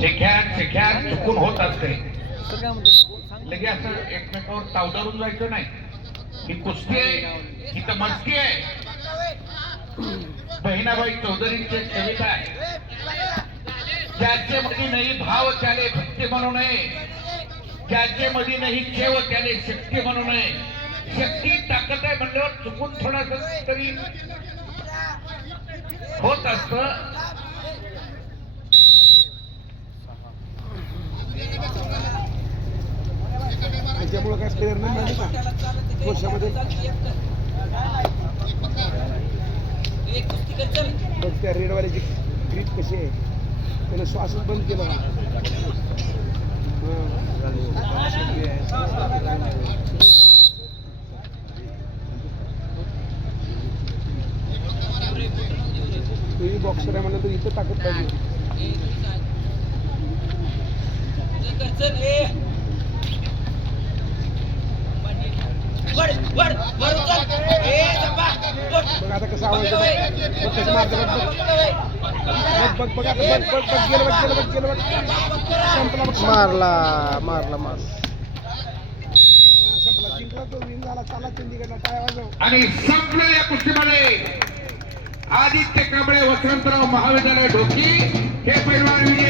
शेख्यात शेख्यात चुकून होत असते. लगे असं एकमेकावर तावदारून जायचं नाही. ही कुस्ती आहे ही तर मस्ती आहे. बहिणाबाई चौधरींची कविता आहे. ज्याचे मध्ये नाही भाव त्याले भक्ती म्हणू नये. ज्याचे मध्ये नाही ठेव त्याने शक्ती म्हणू नये. शक्ती ताकद आहे म्हणल्यावर चुकून थोडासा तरी होत असत. त्याच्यामुळे काय प्लेअर नाही मिळाले का वर्षामध्ये. बघ त्या रेडवाल्याची ग्रीप कशी आहे. त्यानं श्वासच बंद केला. तोही बॉक्सर आहे म्हणलं तर इथं ताकद पाहिजे. बघ आता कसं आवाज येतो. बघ कसं मारतं बघ बघ. बघ बघ आता बघ बघ बघ गेलं बघ गेलं बघ गेलं बघ. संपला बघ. मारला मारला मार. हा, संपला. जिंकला तो विन झाला. चाला चंदीगडला टाळ्या वाजव. आणि संपलं या कुस्तीमध्ये. आदित्य कांबळे वसंतराव महाविद्यालय ढोकी. हे पैलवान विजयी